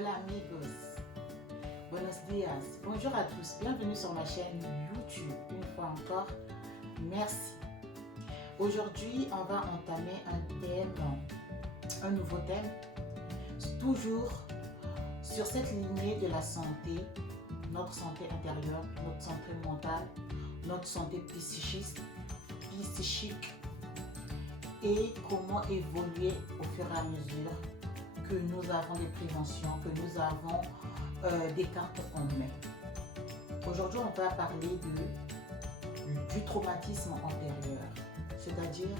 Hola amigos, buenos días, bonjour à tous, bienvenue sur ma chaîne YouTube. Une fois encore, merci. Aujourd'hui, on va entamer un nouveau thème, toujours sur cette lignée de la santé, notre santé intérieure, notre santé mentale, notre santé psychique et comment évoluer au fur et à mesure que nous avons des préventions, que nous avons des cartes en main. Aujourd'hui, on va parler du traumatisme antérieur, c'est-à-dire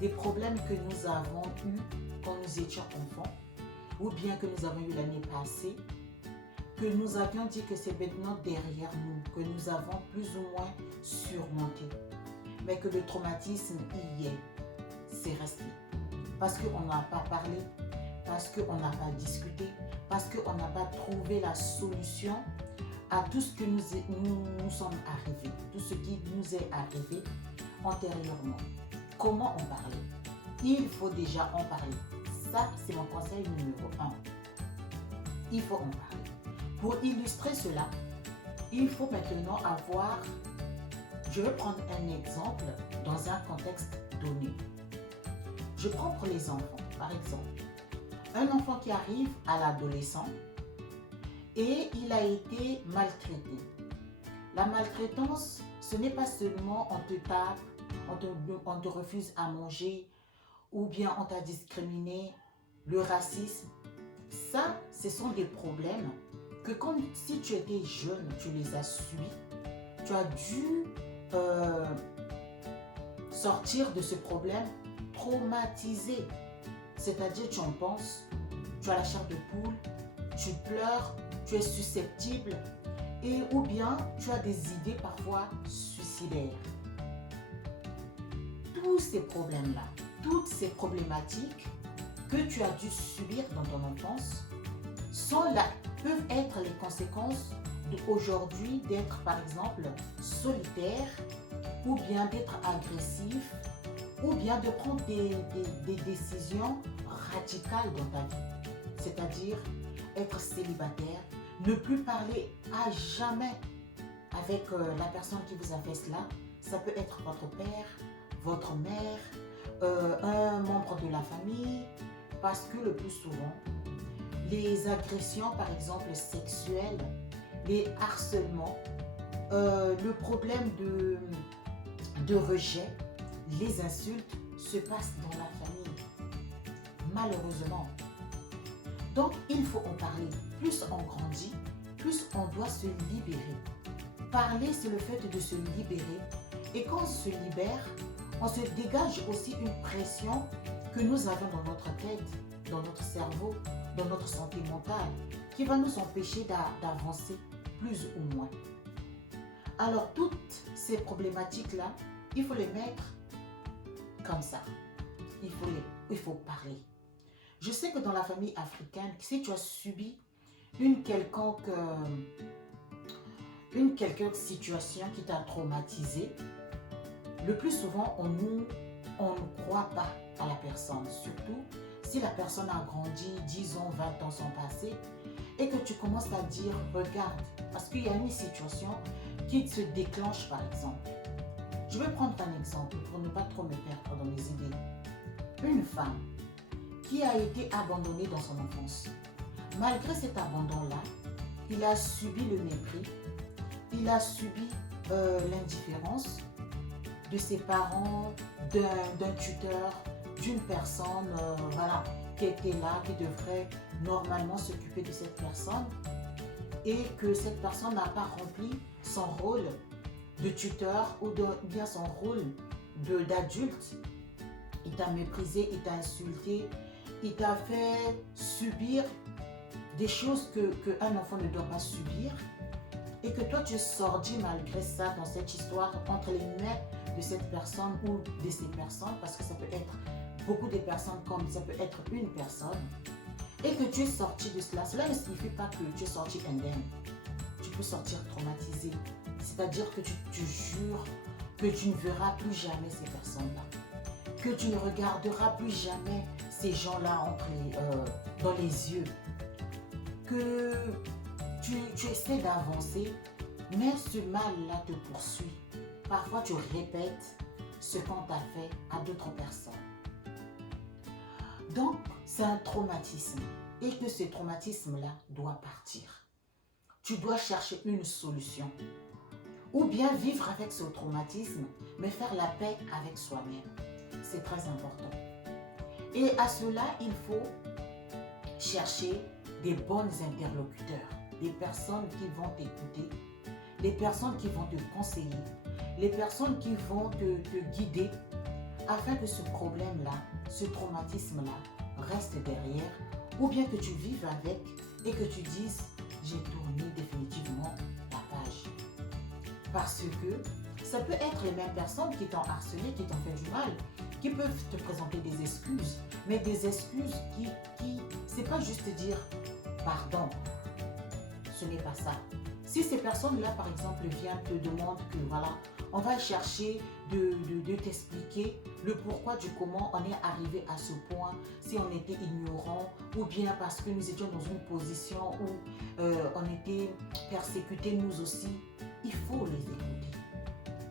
des problèmes que nous avons eus quand nous étions enfants ou bien que nous avons eu l'année passée, que nous avions dit que c'est maintenant derrière nous, que nous avons plus ou moins surmonté, mais que le traumatisme y est, c'est resté. Parce qu'on n'a pas parlé, parce qu'on n'a pas discuté, parce qu'on n'a pas trouvé la solution à tout ce que nous sommes arrivés, tout ce qui nous est arrivé antérieurement. Comment en parler? Il faut déjà en parler. Ça, c'est mon conseil numéro 1. Il faut en parler. Pour illustrer cela, il faut maintenant avoir... Je vais prendre un exemple dans un contexte donné. Je prends pour les enfants, par exemple. Un enfant qui arrive à l'adolescence et il a été maltraité. La maltraitance, ce n'est pas seulement on te tape, on te refuse à manger ou bien on t'a discriminé, le racisme. Ça, ce sont des problèmes que comme si tu étais jeune, tu les as subis, tu as dû sortir de ce problème traumatisé. C'est-à-dire, tu en penses, tu as la chair de poule, tu pleures, tu es susceptible et ou bien tu as des idées parfois suicidaires. Tous ces problèmes-là, toutes ces problématiques que tu as dû subir dans ton enfance peuvent être les conséquences d'aujourd'hui d'être par exemple solitaire ou bien d'être agressif ou bien de prendre des décisions radicales dans ta vie. C'est-à-dire être célibataire, ne plus parler à jamais avec la personne qui vous a fait cela. Ça peut être votre père, votre mère, un membre de la famille, parce que le plus souvent, les agressions par exemple sexuelles, les harcèlements, le problème de rejet, les insultes se passent dans la famille, malheureusement. Donc, il faut en parler. Plus on grandit, plus on doit se libérer. Parler, c'est le fait de se libérer. Et quand on se libère, on se dégage aussi une pression que nous avons dans notre tête, dans notre cerveau, dans notre santé mentale, qui va nous empêcher d'avancer plus ou moins. Alors, toutes ces problématiques-là, il faut les mettre comme ça. Il faut parler. Je sais que dans la famille africaine, si tu as subi une quelconque situation qui t'a traumatisé, le plus souvent, on ne croit pas à la personne. Surtout si la personne a grandi, 10 ans, 20 ans sont passés, et que tu commences à dire, regarde, parce qu'il y a une situation qui se déclenche par exemple. Je vais prendre un exemple pour ne pas trop me perdre dans mes idées. Une femme qui a été abandonnée dans son enfance. Malgré cet abandon-là, il a subi le mépris, il a subi l'indifférence de ses parents, d'un tuteur, d'une personne qui était là, qui devrait normalement s'occuper de cette personne et que cette personne n'a pas rempli son rôle de tuteur ou bien son rôle d'adulte. Il t'a méprisé, il t'a insulté, il t'a fait subir des choses qu'un enfant ne doit pas subir et que toi tu es sorti malgré ça dans cette histoire entre les mains de cette personne ou de ces personnes, parce que ça peut être beaucoup de personnes comme ça peut être une personne, et que tu es sorti de cela. Cela ne signifie pas que tu es sorti indemne. Tu peux sortir traumatisé, c'est-à-dire que tu jures que tu ne verras plus jamais ces personnes-là, que tu ne regarderas plus jamais ces gens-là dans les yeux. que tu essaies d'avancer, mais ce mal-là te poursuit. Parfois, tu répètes ce qu'on t'a fait à d'autres personnes. Donc, c'est un traumatisme et que ce traumatisme-là doit partir. Tu dois chercher une solution. Ou bien vivre avec ce traumatisme, mais faire la paix avec soi-même. C'est très important. Et à cela, il faut chercher des bons interlocuteurs, des personnes qui vont t'écouter, des personnes qui vont te conseiller, les personnes qui vont te guider afin que ce problème-là, ce traumatisme-là reste derrière ou bien que tu vives avec et que tu dises « j'ai tourné définitivement la page ». Parce que ça peut être les mêmes personnes qui t'ont harcelé, qui t'ont fait du mal, qui peuvent te présenter des excuses, mais des excuses qui c'est pas juste dire pardon, ce n'est pas ça. Si ces personnes-là, par exemple, viennent te demander que voilà, on va chercher de t'expliquer le pourquoi du comment on est arrivé à ce point, si on était ignorant ou bien parce que nous étions dans une position où on était persécutés nous aussi, il faut les écouter,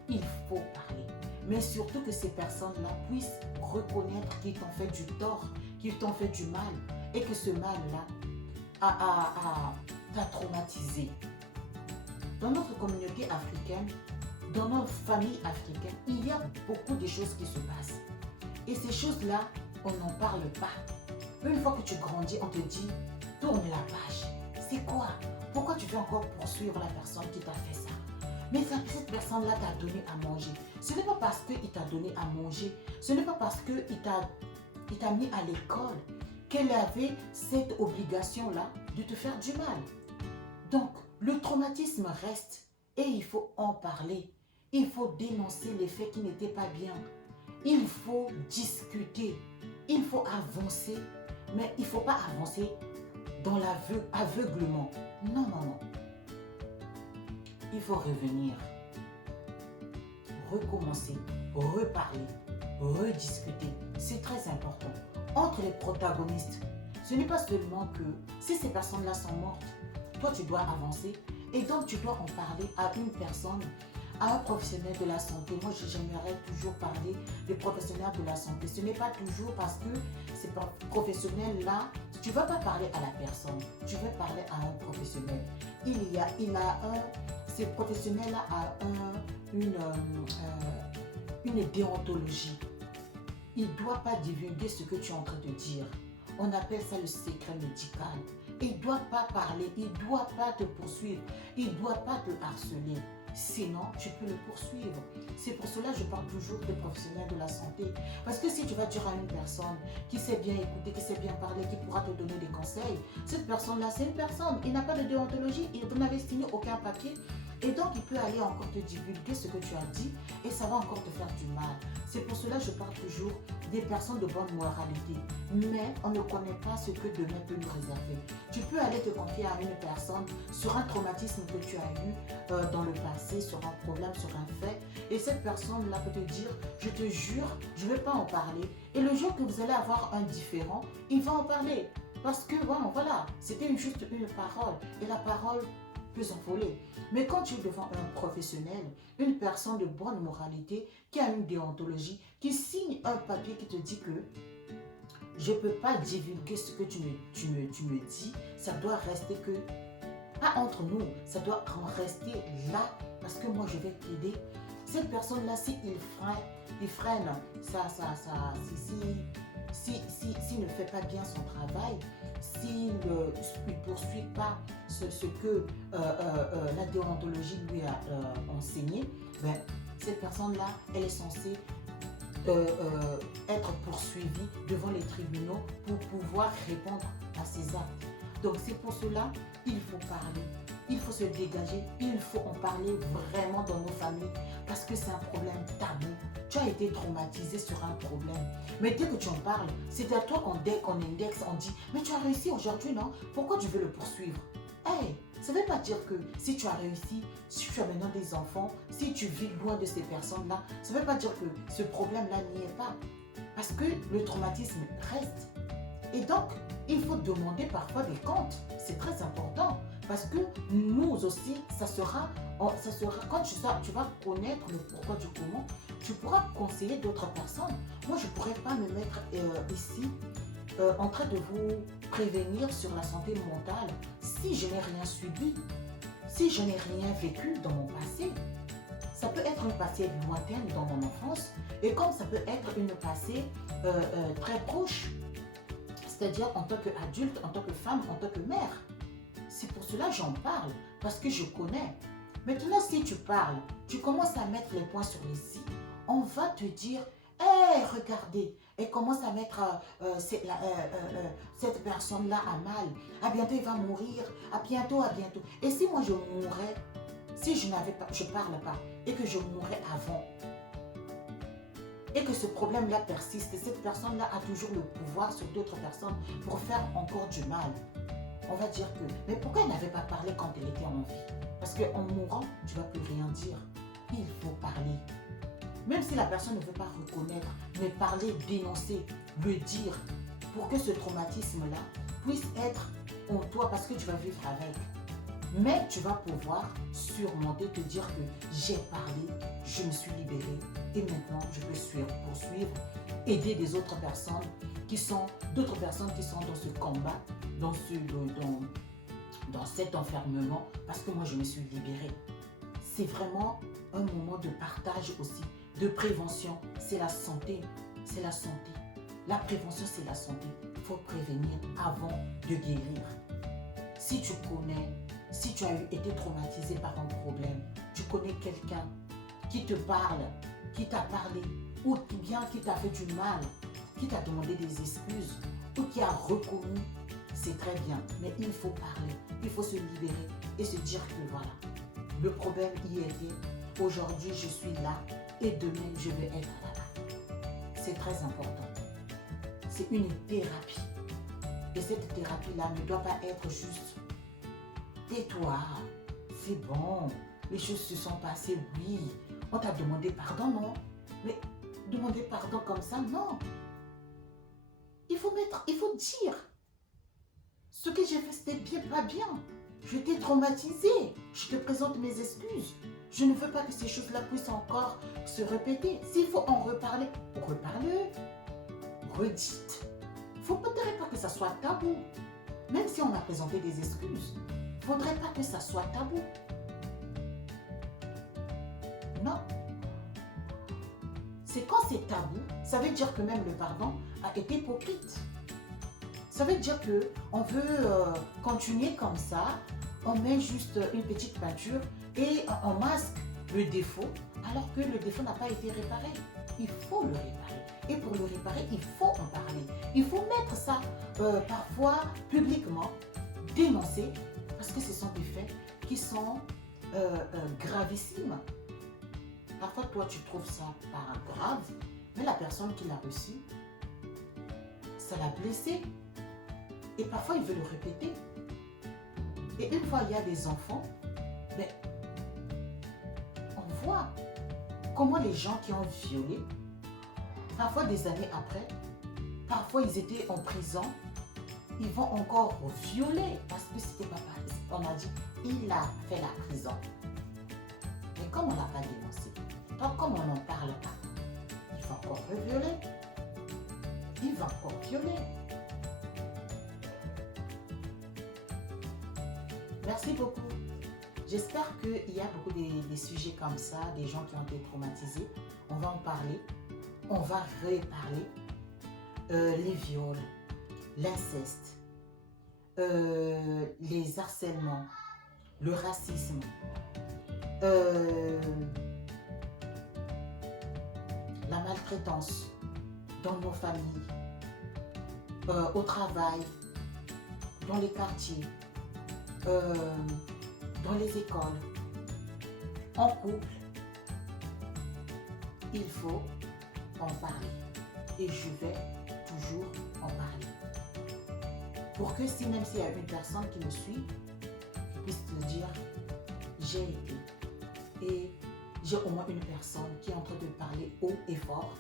il faut parler. Mais surtout que ces personnes-là puissent reconnaître qu'ils t'ont fait du tort, qu'ils t'ont fait du mal et que ce mal-là t'a traumatisé. Dans notre communauté africaine, dans notre famille africaine, il y a beaucoup de choses qui se passent. Et ces choses-là, on n'en parle pas. Une fois que tu grandis, on te dit, tourne la page. C'est quoi? Pourquoi tu veux encore poursuivre la personne qui t'a fait ça? Mais cette personne-là t'a donné à manger. Ce n'est pas parce qu'il t'a donné à manger, ce n'est pas parce qu'il t'a mis à l'école qu'elle avait cette obligation-là de te faire du mal. Donc, le traumatisme reste et il faut en parler. Il faut dénoncer les faits qui n'étaient pas bien. Il faut discuter. Il faut avancer. Mais il ne faut pas avancer dans l'aveuglement. Non, non, non. Il faut revenir, recommencer, reparler, rediscuter. C'est très important. Entre les protagonistes, ce n'est pas seulement que si ces personnes-là sont mortes, toi tu dois avancer et donc tu dois en parler à une personne, à un professionnel de la santé. Moi j'aimerais toujours parler des professionnels de la santé. Ce n'est pas toujours parce que ces professionnels-là, tu ne vas pas parler à la personne, tu veux parler à un professionnel. Ces professionnels-là ont une déontologie. Il ne doit pas divulguer ce que tu es en train de dire. On appelle ça le secret médical. Il ne doit pas parler, il ne doit pas te poursuivre, il ne doit pas te harceler. Sinon, tu peux le poursuivre. C'est pour cela que je parle toujours des professionnels de la santé. Parce que si tu vas dire à une personne qui sait bien écouter, qui sait bien parler, qui pourra te donner des conseils, cette personne-là, c'est une personne. Il n'a pas de déontologie, il n'avait signé aucun papier. Et donc, il peut aller encore te divulguer ce que tu as dit et ça va encore te faire du mal. C'est pour cela que je parle toujours des personnes de bonne moralité. Mais on ne connaît pas ce que demain peut nous réserver. Tu peux aller te confier à une personne sur un traumatisme que tu as eu dans le passé, sur un problème, sur un fait. Et cette personne-là peut te dire, je te jure, je ne vais pas en parler. Et le jour que vous allez avoir un différend, il va en parler. Parce que, bon, voilà, c'était juste une parole. Et la parole peut s'envoler. Mais quand tu es devant un professionnel, une personne de bonne moralité, qui a une déontologie, qui signe un papier qui te dit que je ne peux pas divulguer ce que tu me dis, ça doit rester que, pas entre nous, ça doit en rester là, parce que moi je vais t'aider. Cette personne-là, s'il freine s'il ne fait pas bien son travail, s'il ne poursuit pas ce que la déontologie lui a enseigné, ben, cette personne-là, elle est censée être poursuivie devant les tribunaux pour pouvoir répondre à ses actes. Donc c'est pour cela qu'il faut parler, il faut se dégager, il faut en parler vraiment dans nos familles parce que c'est un problème tabou. Tu as été traumatisé sur un problème. Mais dès que tu en parles, c'est à toi qu'on indexe, on dit « Mais tu as réussi aujourd'hui, non? Pourquoi tu veux le poursuivre ?» Hey, ça ne veut pas dire que si tu as réussi, si tu as maintenant des enfants, si tu vis loin de ces personnes-là, ça ne veut pas dire que ce problème-là n'y est pas. Parce que le traumatisme reste. Et donc, Il faut demander parfois des comptes. C'est très important. Parce que nous aussi, ça sera quand tu vas connaître le pourquoi du comment, tu pourras conseiller d'autres personnes. Moi, je ne pourrais pas me mettre ici en train de vous prévenir sur la santé mentale si je n'ai rien subi, si je n'ai rien vécu dans mon passé. Ça peut être une passé lointaine dans mon enfance et comme ça peut être une passé très proche, c'est-à-dire en tant qu'adulte, en tant que femme, en tant que mère. C'est pour cela que j'en parle, parce que je connais. Maintenant, si tu parles, tu commences à mettre les points sur les i, on va te dire, hé, regardez, et commence à mettre cette personne-là a mal. À bientôt, il va mourir. À bientôt, à bientôt. Et si moi, je mourrais, si je parle pas, et que je mourrais avant, et que ce problème-là persiste, et cette personne-là a toujours le pouvoir sur d'autres personnes pour faire encore du mal, on va dire que, mais pourquoi elle n'avait pas parlé quand elle était en vie? Parce qu'en mourant, tu ne vas plus rien dire. Il faut parler. Même si la personne ne veut pas reconnaître, mais parler, dénoncer, le dire, pour que ce traumatisme-là puisse être en toi, parce que tu vas vivre avec. Mais tu vas pouvoir surmonter, te dire que j'ai parlé, je me suis libérée et maintenant je peux poursuivre, aider des autres personnes d'autres personnes qui sont dans ce combat, dans cet enfermement, parce que moi je me suis libérée. C'est vraiment un moment de partage aussi, de prévention. C'est la santé, c'est la santé. La prévention, c'est la santé. Il faut prévenir avant de guérir. Si tu connais, si tu as été traumatisé par un problème, tu connais quelqu'un qui te parle, qui t'a parlé, ou bien qui t'a fait du mal, qui t'a demandé des excuses, ou qui a reconnu, c'est très bien. Mais il faut parler, il faut se libérer et se dire que voilà, le problème y était, aujourd'hui je suis là et demain je vais être là-bas. C'est très important. C'est une thérapie. Et cette thérapie-là ne doit pas être juste tais-toi, c'est bon, les choses se sont passées, oui. On t'a demandé pardon, non? Mais demander pardon comme ça, non. Il faut dire. Ce que j'ai fait, c'était bien, pas bien. Je t'ai traumatisé. Je te présente mes excuses. Je ne veux pas que ces choses-là puissent encore se répéter. S'il faut en reparler, reparle, redites. Il ne faudrait pas que ça soit tabou. Même si on a présenté des excuses, il ne faudrait pas que ça soit tabou. Non. C'est quand c'est tabou, ça veut dire que même le pardon a été hypocrite. Ça veut dire qu'on veut continuer comme ça, on met juste une petite peinture et on masque le défaut, alors que le défaut n'a pas été réparé. Il faut le réparer. Et pour le réparer, il faut en parler. Il faut mettre ça parfois publiquement, dénoncer, parce que ce sont des faits qui sont gravissimes. Parfois, toi, tu trouves ça pas grave, mais la personne qui l'a reçu, ça l'a blessé. Et parfois, il veut le répéter. Et une fois, il y a des enfants, mais on voit comment les gens qui ont violé, parfois des années après, parfois ils étaient en prison, ils vont encore violer parce que c'était pas pareil. On a dit, il a fait la prison. Mais comme on l'a pas dénoncé, comme on n'en parle pas, il va encore violer. Il va encore violer. Merci beaucoup. J'espère qu'il y a beaucoup de sujets comme ça, des gens qui ont été traumatisés. On va en parler. On va reparler. Les viols, l'inceste, les harcèlements, le racisme, la maltraitance dans nos familles, au travail, dans les quartiers, dans les écoles, en couple. Il faut en parler. Et je vais toujours en parler. Pour que si même s'il y a une personne qui me suit, qui puisse te dire, j'ai été. Et j'ai au moins une personne qui est en train de parler haut et fort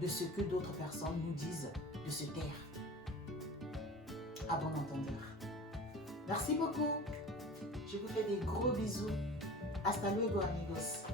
de ce que d'autres personnes nous disent de se taire. à bon entendeur. Merci beaucoup. Je vous fais des gros bisous. Hasta luego, amigos.